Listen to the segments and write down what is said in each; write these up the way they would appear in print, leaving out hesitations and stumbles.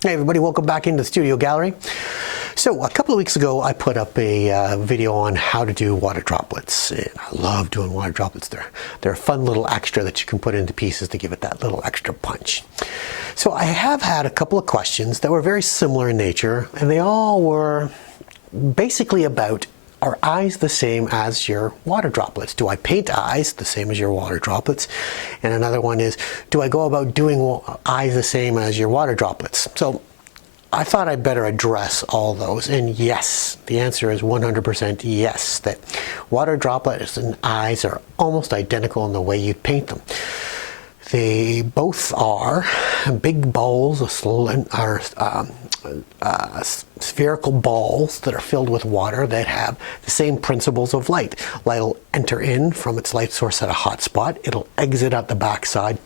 Hey everybody, welcome back into the studio gallery. So a couple of weeks ago I put up a video on how to do water droplets, and I love doing water droplets. They're a fun little extra that you can put into pieces to give it that little extra punch. So I have had a couple of questions that were very similar in nature, and they all were basically about, are eyes the same as your water droplets? Do I paint eyes the same as your water droplets? And another one is, do I go about doing eyes the same as your water droplets? So I thought I'd better address all those. And yes, the answer is 100% yes, that water droplets and eyes are almost identical in the way you paint them. They both are big balls, spherical balls that are filled with water that have the same principles of light. Light will enter in from its light source at a hot spot. It'll exit at the backside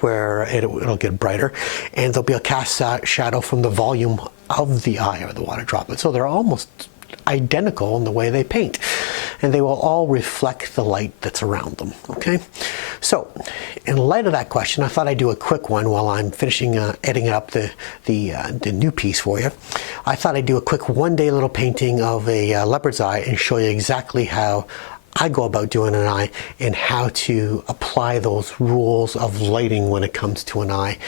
where it'll get brighter, and there'll be a cast shadow from the volume of the eye or the water droplet. So they're almost identical in the way they paint, and they will all reflect the light that's around them. Okay, so in light of that question, I thought I'd do a quick one while I'm finishing editing up the new piece for you. I thought I'd do a quick one-day little painting of a leopard's eye and show you exactly how I go about doing an eye and how to apply those rules of lighting when it comes to an eye.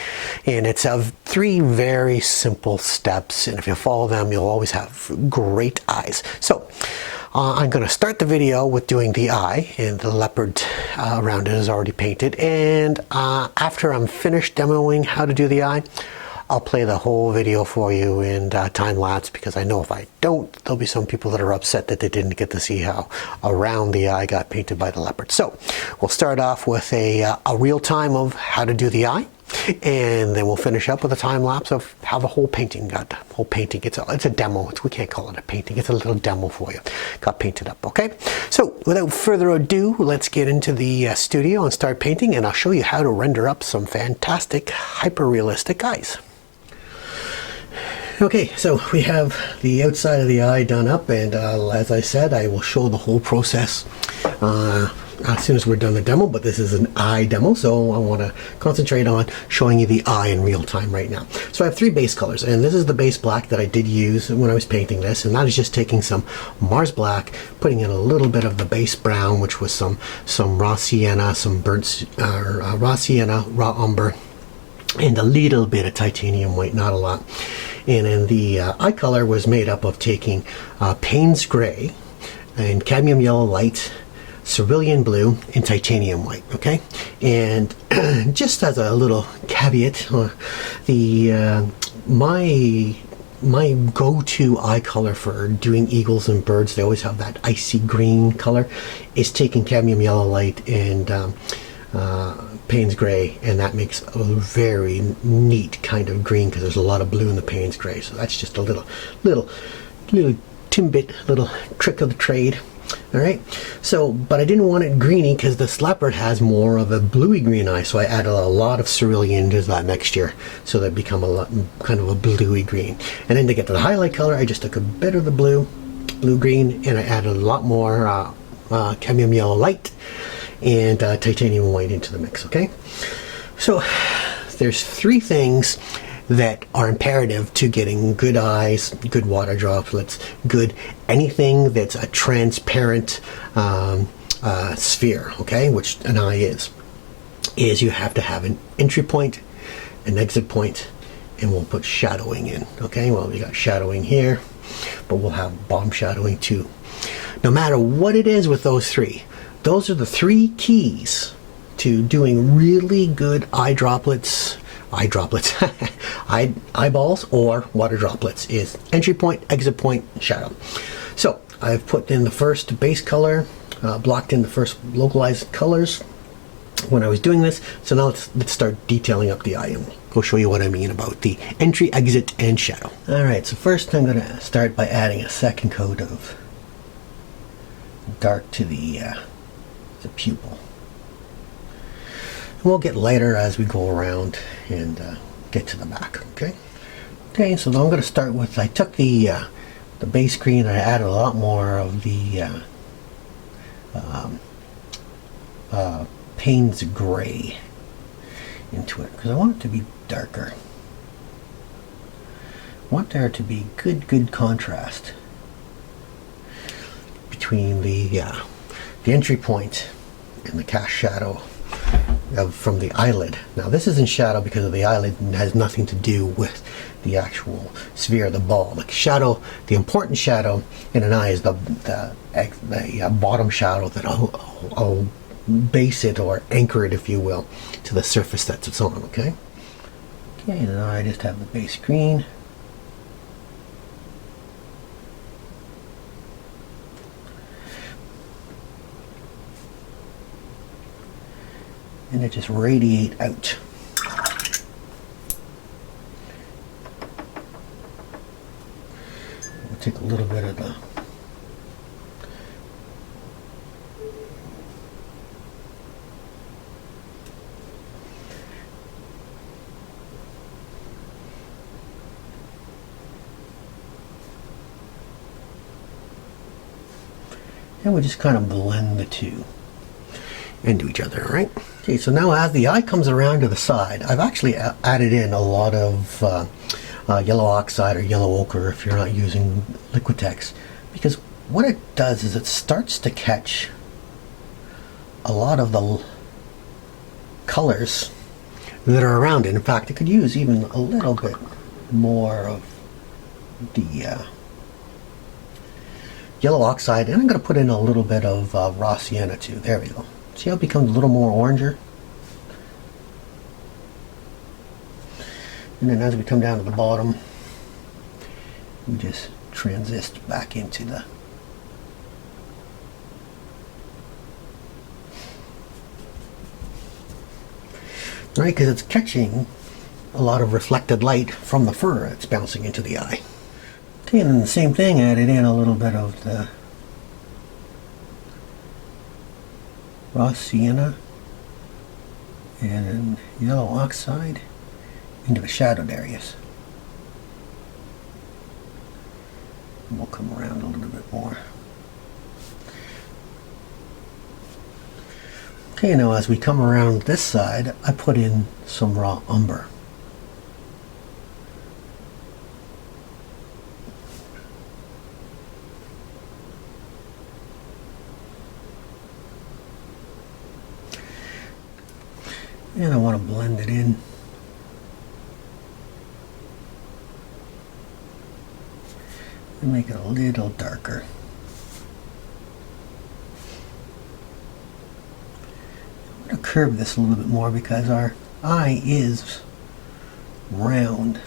And it's of 3 very simple steps, and if you follow them, you'll always have great eyes. So I'm going to start the video with doing the eye, and the leopard around it is already painted. And after I'm finished demoing how to do the eye, I'll play the whole video for you in time lapse, because I know if I don't, there'll be some people that are upset that they didn't get to see how around the eye got painted by the leopard. So we'll start off with a real time of how to do the eye, and then we'll finish up with a time lapse of how the whole painting got. It's a demo. We can't call it a painting. It's a little demo for you. Got painted up. Okay. So without further ado, let's get into the studio and start painting, and I'll show you how to render up some fantastic hyper-realistic eyes. Okay, so we have the outside of the eye done up, and as I said, I will show the whole process as soon as we're done the demo, but this is an eye demo, so I want to concentrate on showing you the eye in real time right now. So I have 3 base colors, and this is the base black that I did use when I was painting this, and that is just taking some Mars black, putting in a little bit of the base brown, which was some raw sienna, some burnt raw sienna, raw umber, and a little bit of titanium white, not a lot. And then the eye color was made up of taking Payne's gray and cadmium yellow light, cerulean blue, and titanium white. Okay, and just as a little caveat, my go-to eye color for doing eagles and birds, they always have that icy green color, is taking cadmium yellow light and Payne's gray, and that makes a very neat kind of green because there's a lot of blue in the Payne's gray. So that's just a little timbit, little trick of the trade. All right. So, but I didn't want it greeny because this leopard has more of a bluey green eye, so I added a lot of cerulean to that mixture, so they become a lot, kind of a bluey green. And then to get to the highlight color, I just took a bit of the blue green, and I added a lot more cadmium yellow light and titanium white into the mix. Okay, so there's 3 things that are imperative to getting good eyes, good water droplets, good anything that's a transparent sphere, okay, which an eye is you have to have an entry point, an exit point, and we'll put shadowing in. Okay, well, we got shadowing here, but we'll have bottom shadowing too. No matter what it is with those 3, those are the 3 keys to doing really good eyeballs or water droplets, is entry point, exit point, shadow. So I've put in the first base color, blocked in the first localized colors when I was doing this. So now let's start detailing up the eye, and we'll show you what I mean about the entry, exit, and shadow. All right, so first I'm going to start by adding a second coat of dark to the pupil. And we'll get lighter as we go around and get to the back. Okay, so now I'm going to start with, I took the base green and I added a lot more of the Payne's gray into it because I want it to be darker. want there to be good contrast between the entry point and the cast shadow from the eyelid. Now this is in shadow because of the eyelid and has nothing to do with the actual sphere, the ball. The shadow, the important shadow in an eye is the bottom shadow that I'll base it or anchor it, if you will, to the surface that it's on, okay? Okay, and now I just have the base green. And it just radiate out. We'll take a little bit of the and we just kind of blend the two into each other, right? Okay, so now as the eye comes around to the side, I've actually added in a lot of yellow oxide or yellow ochre if you're not using Liquitex, because what it does is it starts to catch a lot of the colors that are around it. In fact, it could use even a little bit more of the yellow oxide, and I'm going to put in a little bit of raw sienna too. There we go. See how it becomes a little more oranger? And then as we come down to the bottom, we just transist back into the right, because it's catching a lot of reflected light from the fur. It's bouncing into the eye. Okay, and then the same thing, added in a little bit of the raw sienna and yellow oxide into the shadowed areas. And we'll come around a little bit more. Okay, now as we come around this side, I put in some raw umber. And I want to blend it in. And make it a little darker. I'm going to curve this a little bit more because our eye is round.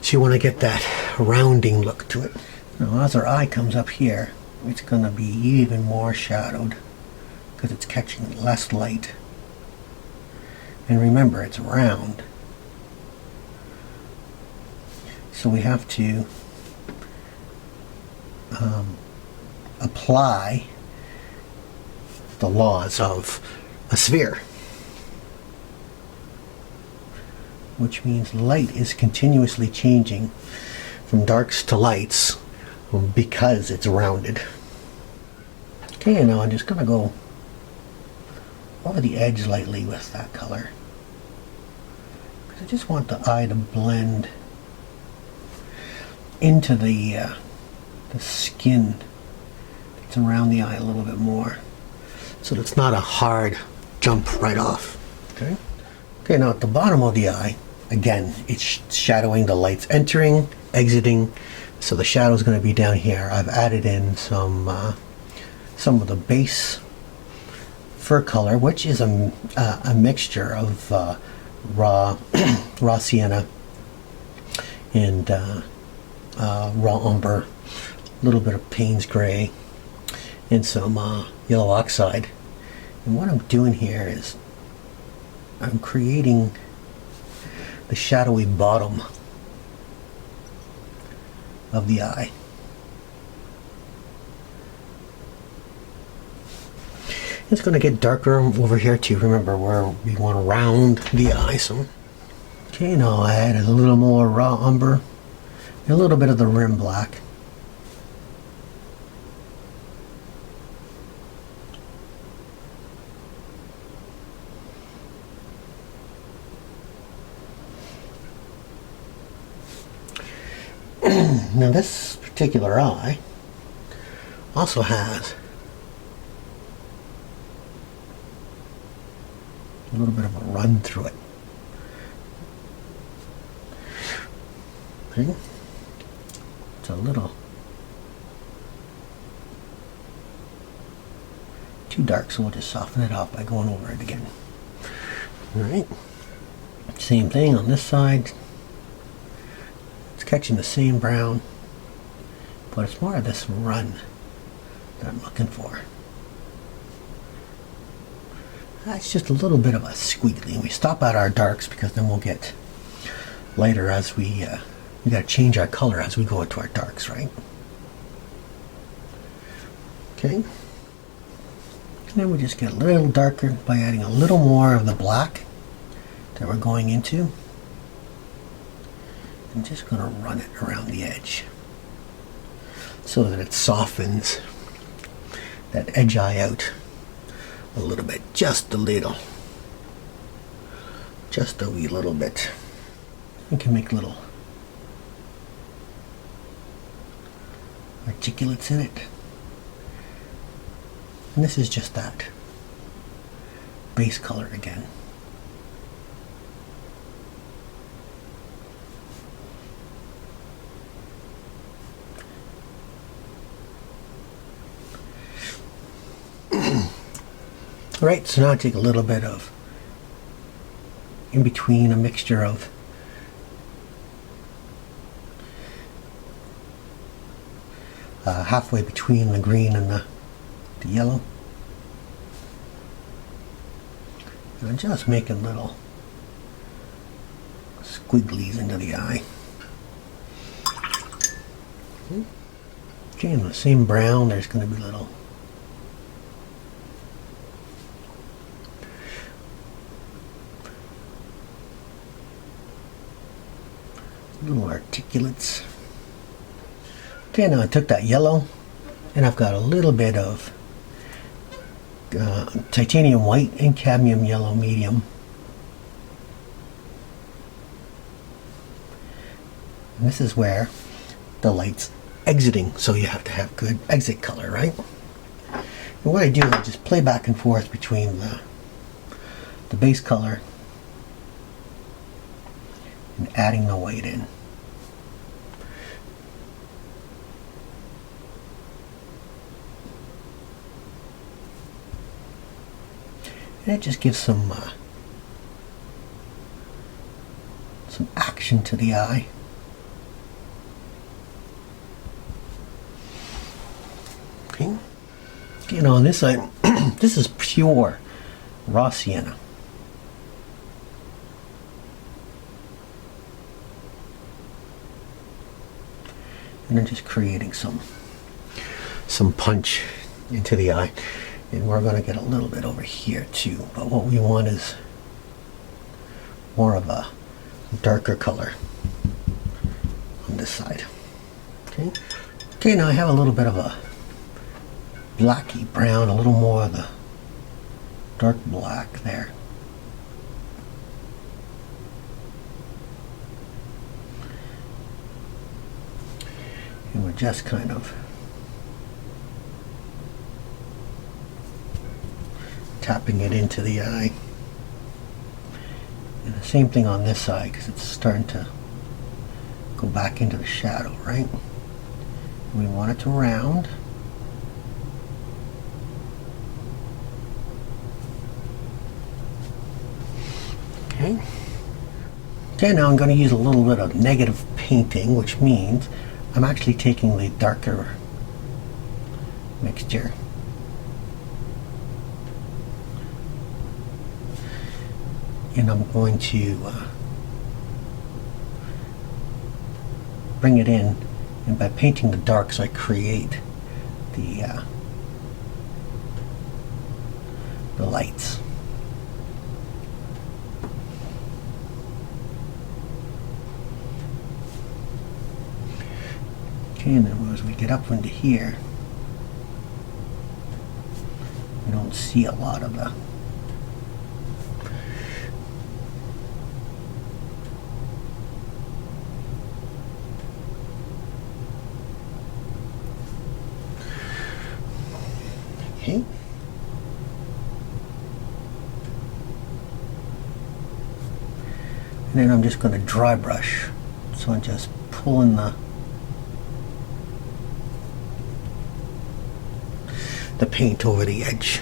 So you want to get that rounding look to it. Now as our eye comes up here, it's going to be even more shadowed because it's catching less light. And remember, it's round. So we have to apply the laws of a sphere, which means light is continuously changing from darks to lights because it's rounded. Okay, and now I'm just going to go over the edge lightly with that color. I just want the eye to blend into the skin that's around the eye a little bit more, so that it's not a hard jump right off. Okay. Okay. Now at the bottom of the eye, again, it's shadowing the lights entering, exiting. So the shadow is going to be down here. I've added in some of the base fur color, which is a mixture of raw sienna and raw umber, a little bit of Payne's gray, and some yellow oxide. And what I'm doing here is I'm creating the shadowy bottom of the eye. It's going to get darker over here too. Remember, where we want to round the eye some. Okay, now I add a little more raw umber and a little bit of the rim black. Now this particular eye also has a little bit of a run through it. Okay. It's a little too dark, so we'll just soften it up by going over it again. Alright. Same thing on this side. It's catching the same brown, but it's more of this run that I'm looking for. It's just a little bit of a squiggly. We stop at our darks because then we'll get lighter as we got to change our color as we go into our darks, right? Okay. And then we just get a little darker by adding a little more of the black that we're going into. I'm just going to run it around the edge so that it softens that edge eye out a little bit, just a little, just a wee little bit. We can make little articulates in it, and this is just that base color again. Right, so now I take a little bit of in between, a mixture of halfway between the green and the yellow. And I'm just making little squigglies into the eye. Okay, in the same brown, there's going to be little articulates. Okay, now I took that yellow and I've got a little bit of titanium white and cadmium yellow medium. And this is where the light's exiting, so you have to have good exit color, right? And what I do is I just play back and forth between the base color and adding the white in. And it just gives some action to the eye. Okay. You know, on this side, this is pure raw sienna. And I'm just creating some punch into the eye. And we're going to get a little bit over here too, but what we want is more of a darker color on this side. Okay. Okay, now I have a little bit of a blacky brown, a little more of the dark black there. And we're just kind of tapping it into the eye. And the same thing on this side, because it's starting to go back into the shadow, right? We want it to round. Okay. Okay, now I'm going to use a little bit of negative painting, which means I'm actually taking the darker mixture and I'm going to bring it in, and by painting the darks I create the lights. Okay, and then as we get up into here, we don't see a lot of the Okay. And then I'm just going to dry brush. So I'm just pulling the paint over the edge.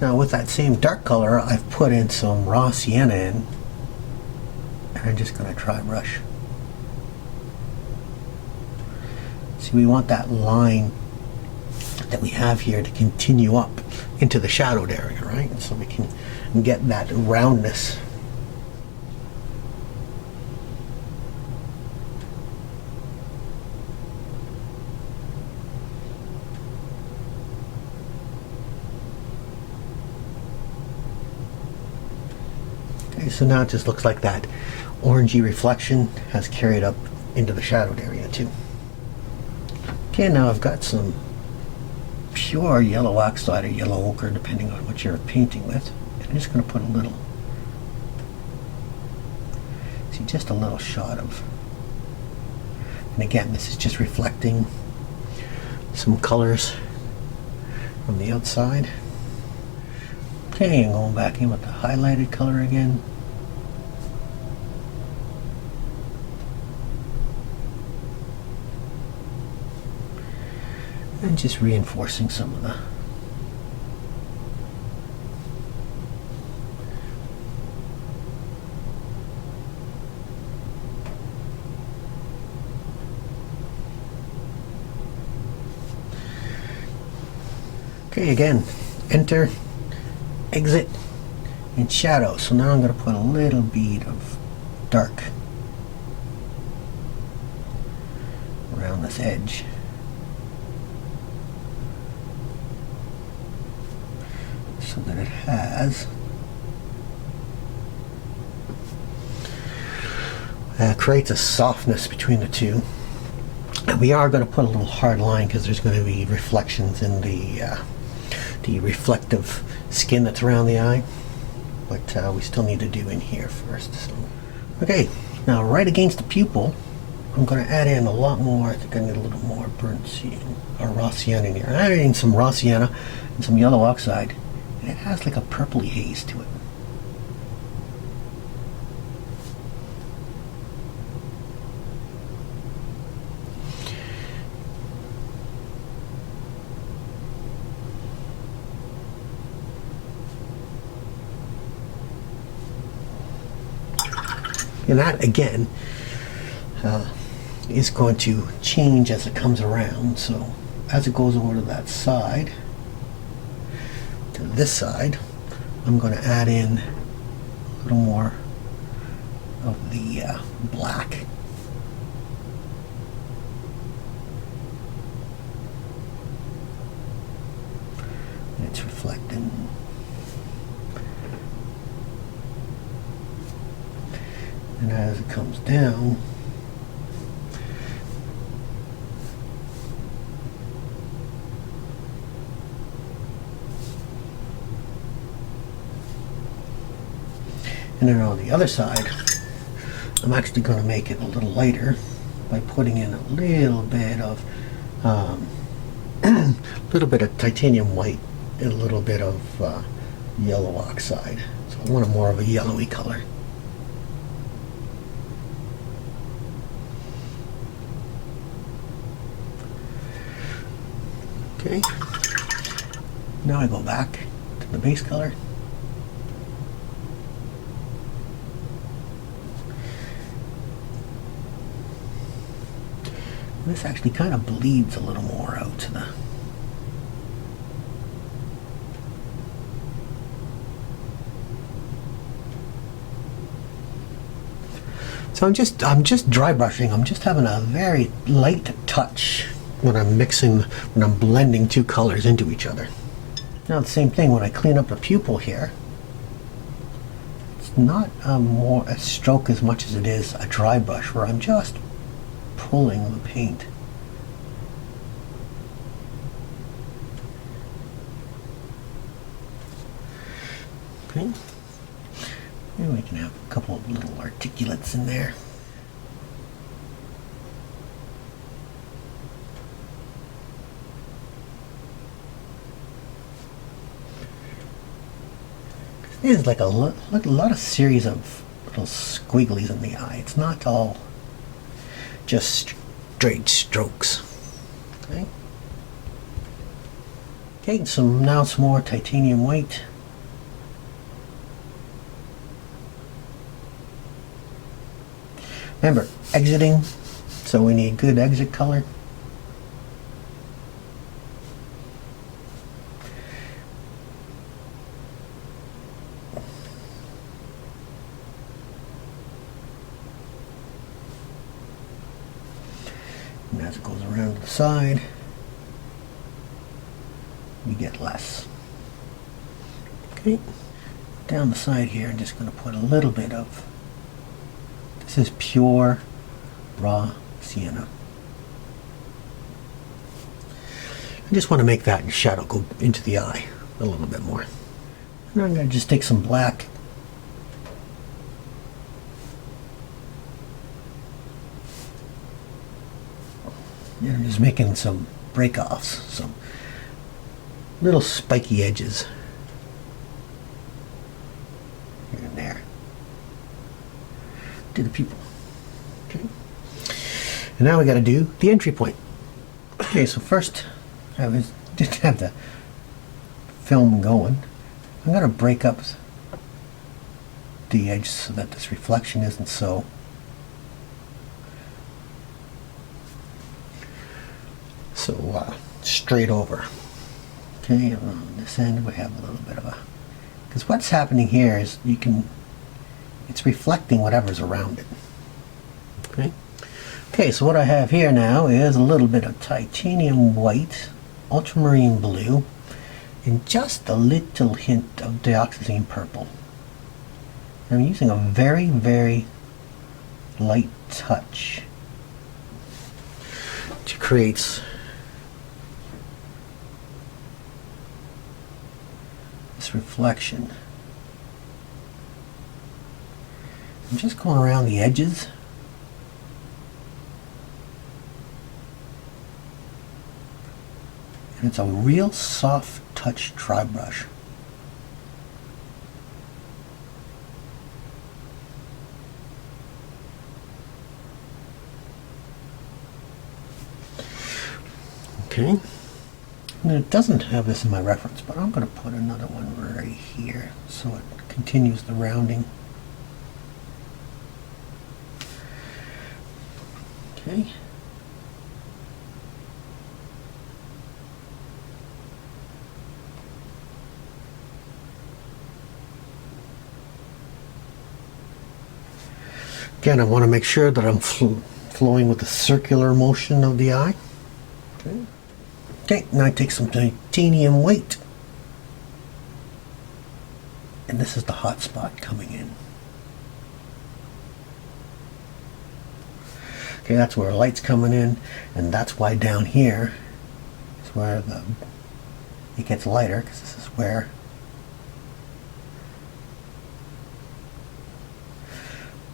Now with that same dark color, I've put in some raw sienna in, and I'm just going to dry brush. See, we want that line that we have here to continue up into the shadowed area, right? So we can get that roundness. Okay, so now it just looks like that orangey reflection has carried up into the shadowed area too. Okay, now I've got some pure yellow oxide or yellow ochre, depending on what you're painting with. And I'm just going to put a little, see, just a little shot of, and again, this is just reflecting some colors from the outside. Okay, and going back in with the highlighted color again. And just reinforcing some of the okay, again, enter, exit, and shadow. So now I'm going to put a little bead of dark around this edge. So that it has creates a softness between the two. And we are going to put a little hard line because there's going to be reflections in the reflective skin that's around the eye, but we still need to do in here first. So. Okay, now right against the pupil, I'm going to add in a lot more. I think I need a little more burnt sienna or raw sienna in here. I'm adding some raw sienna and some yellow oxide. It has like a purpley haze to it. And that again is going to change as it comes around. So as it goes over to that side, to this side, I'm going to add in a little more of the black. And it's reflecting. And as it comes down, and then on the other side, I'm actually going to make it a little lighter by putting in a little bit of titanium white and a little bit of yellow oxide. So I want more of a yellowy color. Okay. Now I go back to the base color. This actually kind of bleeds a little more out to the so I'm just dry brushing. I'm just having a very light touch when I'm blending two colors into each other. Now the same thing when I clean up the pupil here. It's not a stroke as much as it is a dry brush where I'm just pulling the paint. Okay. And we can have a couple of little articulates in there. It is like a lot of series of little squigglies in the eye. It's not all just straight strokes. Okay. Okay, so now some more titanium white. Remember, exiting, so we need good exit color. And as it goes around to the side, you get less. Okay, down the side here, I'm just going to put a little bit of, this is pure raw sienna. I just want to make that shadow go into the eye a little bit more. And I'm going to just take some black and I'm just making some break-offs, some little spiky edges here and there to the pupil. Okay. And now we got to do the entry point. Okay, so first I didn't have the film going. I'm going to break up the edge so that this reflection isn't so straight over. Okay, and on this end we have a little bit of a, because what's happening here is it's reflecting whatever's around it. Okay. Okay, so what I have here now is a little bit of titanium white, ultramarine blue, and just a little hint of dioxazine purple. I'm using a very, very light touch to create this reflection. I'm just going around the edges. And it's a real soft touch dry brush. Okay. And it doesn't have this in my reference, but I'm going to put another one right here so it continues the rounding. Okay. Again, I want to make sure that I'm flowing with the circular motion of the eye. Okay. Okay, now I take some titanium white. And this is the hot spot coming in. Okay, that's where light's coming in, and that's why down here is where it gets lighter, because this is where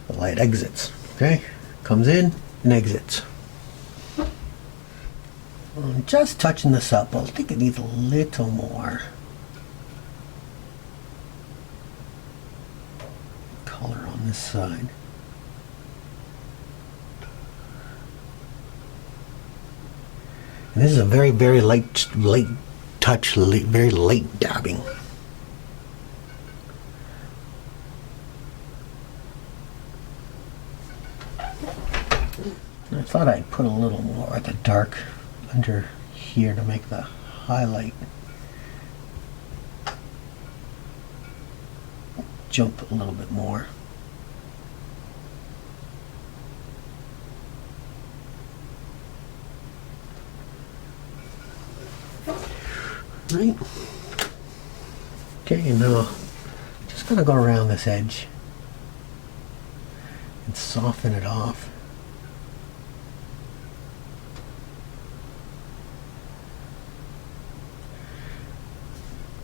the light exits. Okay, comes in and exits. I'm just touching this up. I think it needs a little more color on this side. And this is a very, very light touch, very light dabbing. I thought I'd put a little more of the dark under here to make the highlight jump a little bit more. Right. Okay, now just gonna go around this edge and soften it off.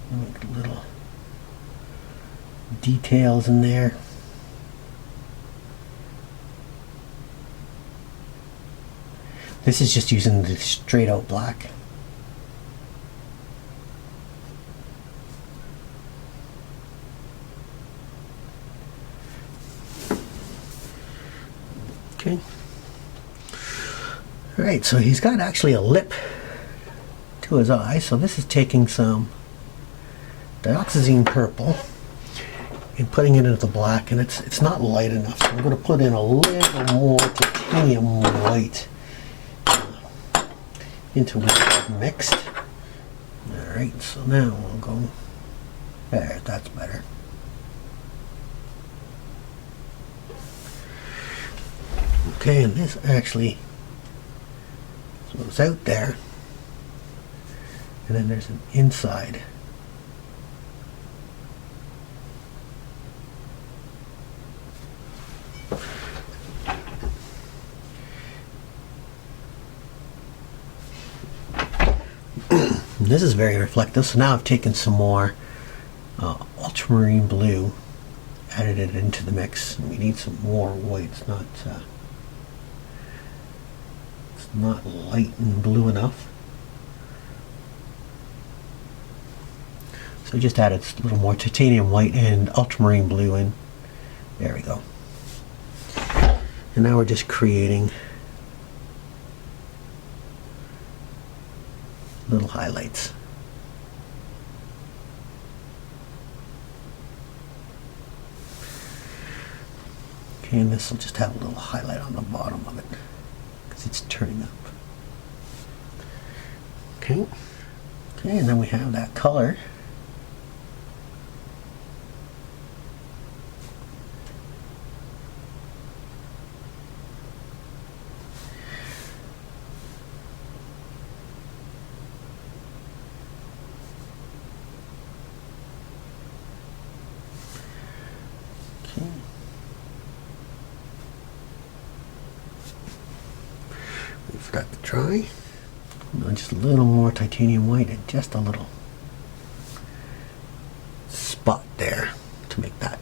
Make little details in there. This is just using the straight out black. Okay. All right, so he's got actually a lip to his eye. So this is taking some dioxazine purple and putting it into the black, and it's not light enough. So I'm going to put in a little more titanium white into what I've mixed. All right, so now we'll go there. That's better. Okay, and this actually goes out there, and then there's an inside. This is very reflective, so now I've taken some more ultramarine blue, added it into the mix. We need some more white. It's not light and blue enough. So just added a little more titanium white and ultramarine blue in. There we go. And now we're just creating little highlights. Okay, and this will just have a little highlight on the bottom of it because it's turning up. Okay. Okay, and then we have that color. Forgot to dry. Just a little more titanium white and just a little spot there to make that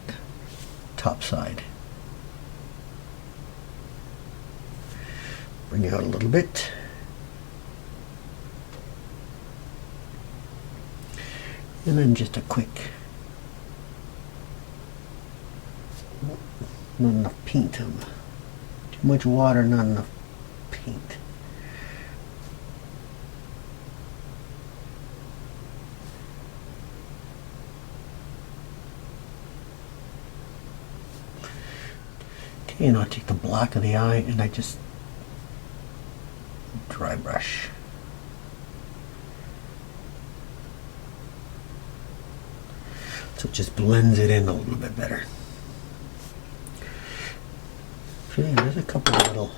top side. Bring it out a little bit. And then just a quick, not enough paint. Too much water, not enough paint. Okay, and I'll take the black of the eye and I just dry brush. So it just blends it in a little bit better. Okay, there's a couple of little,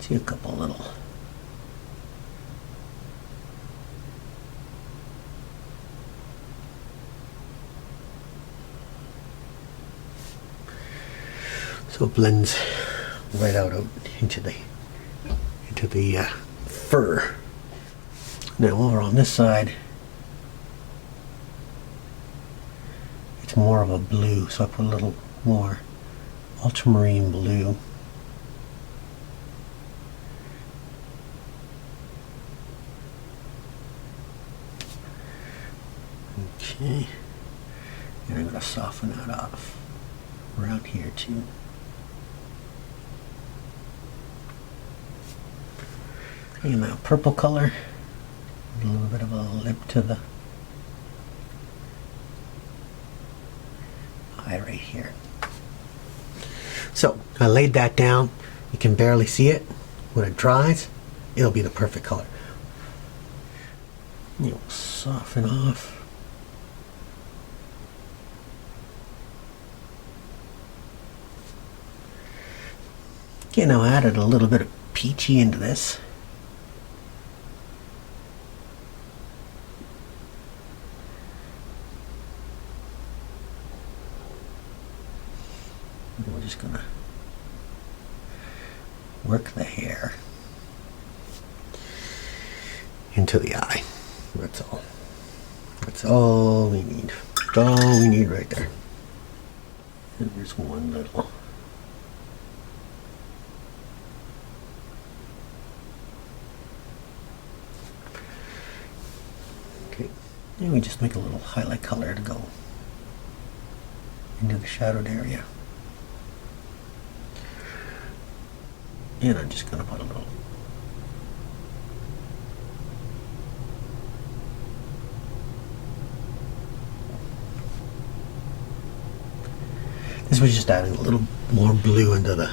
see a couple little so it blends right out into the fur. Now over on this side, it's more of a blue, so I put a little more ultramarine blue. Okay, and I'm going to soften that off around here too. And that purple color, a little bit of a lip to the eye right here. So I laid that down. You can barely see it. When it dries, it'll be the perfect color. You'll soften off. Okay, now I added a little bit of peachy into this. We're just gonna work the hair into the eye. That's all. That's all we need. That's all we need right there. And there's one little. Okay. And we just make a little highlight color to go into the shadowed area. And I'm just going to put a little. This was just adding a little more blue into the.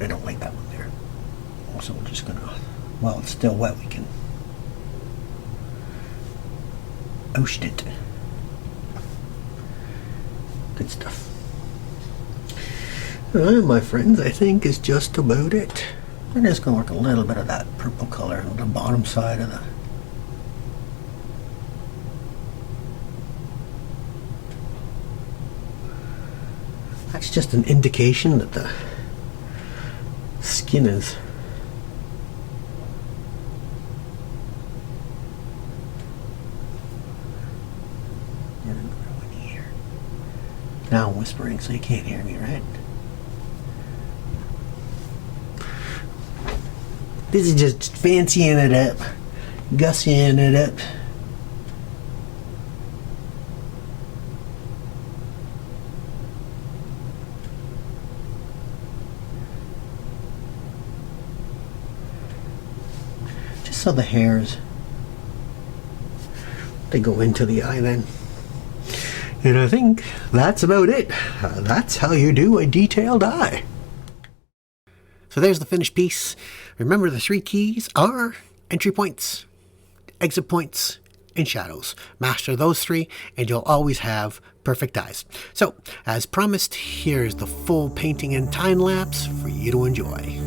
I don't like that one there. So we're just going to, while it's still wet, we can oust it. Good stuff. My friends, I think is just about it. We're just going to work a little bit of that purple color on the bottom side of the. That's just an indication that the skin is now I'm whispering so you can't hear me, right? This is just fancying it up, gussying it up. Just so the hairs, they go into the eye then. And I think that's about it. That's how you do a detailed eye. So there's the finished piece. Remember, the 3 keys are entry points, exit points, and shadows. Master those 3 and you'll always have perfect eyes. So, as promised, here's the full painting and time lapse for you to enjoy.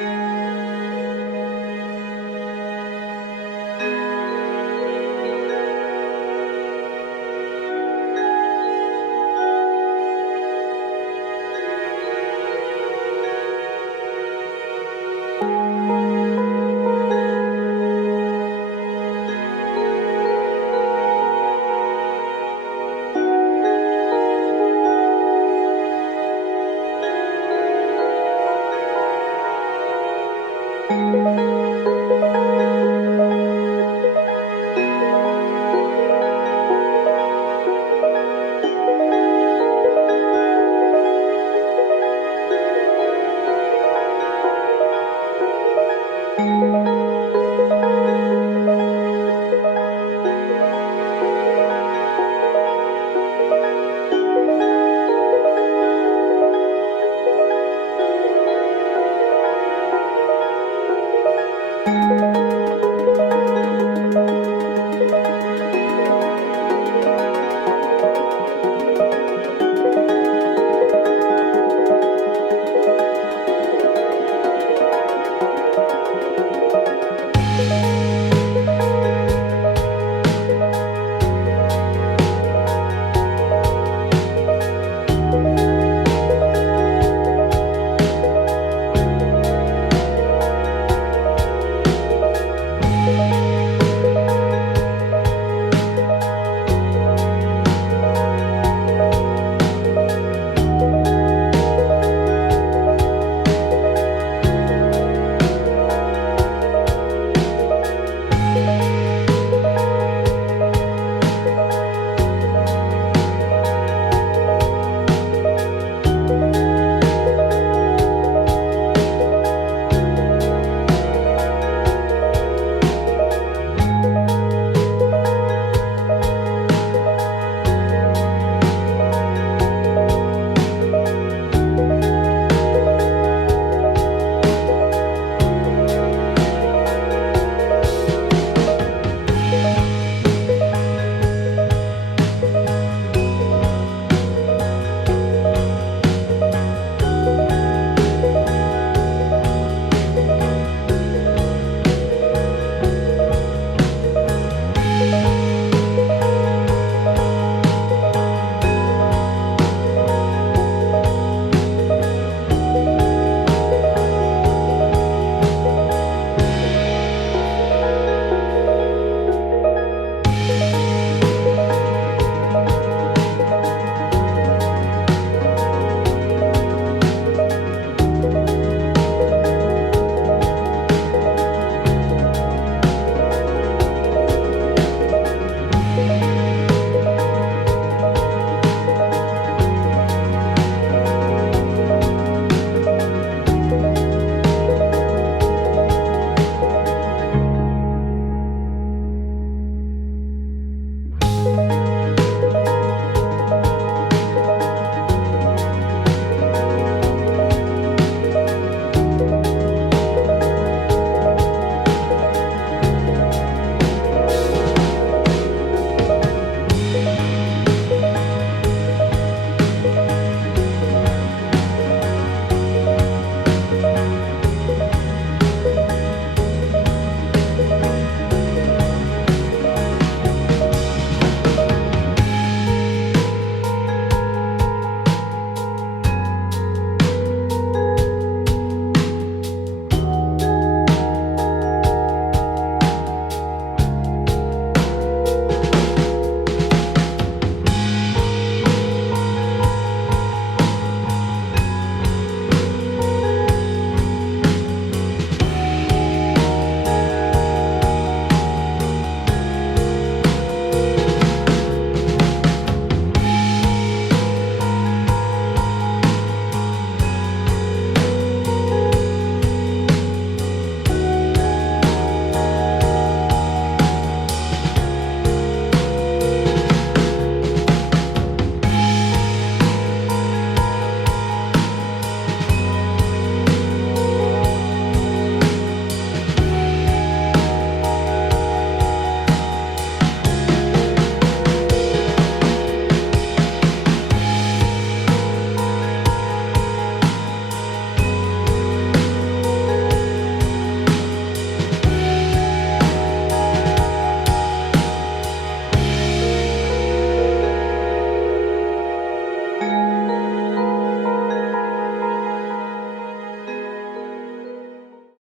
you.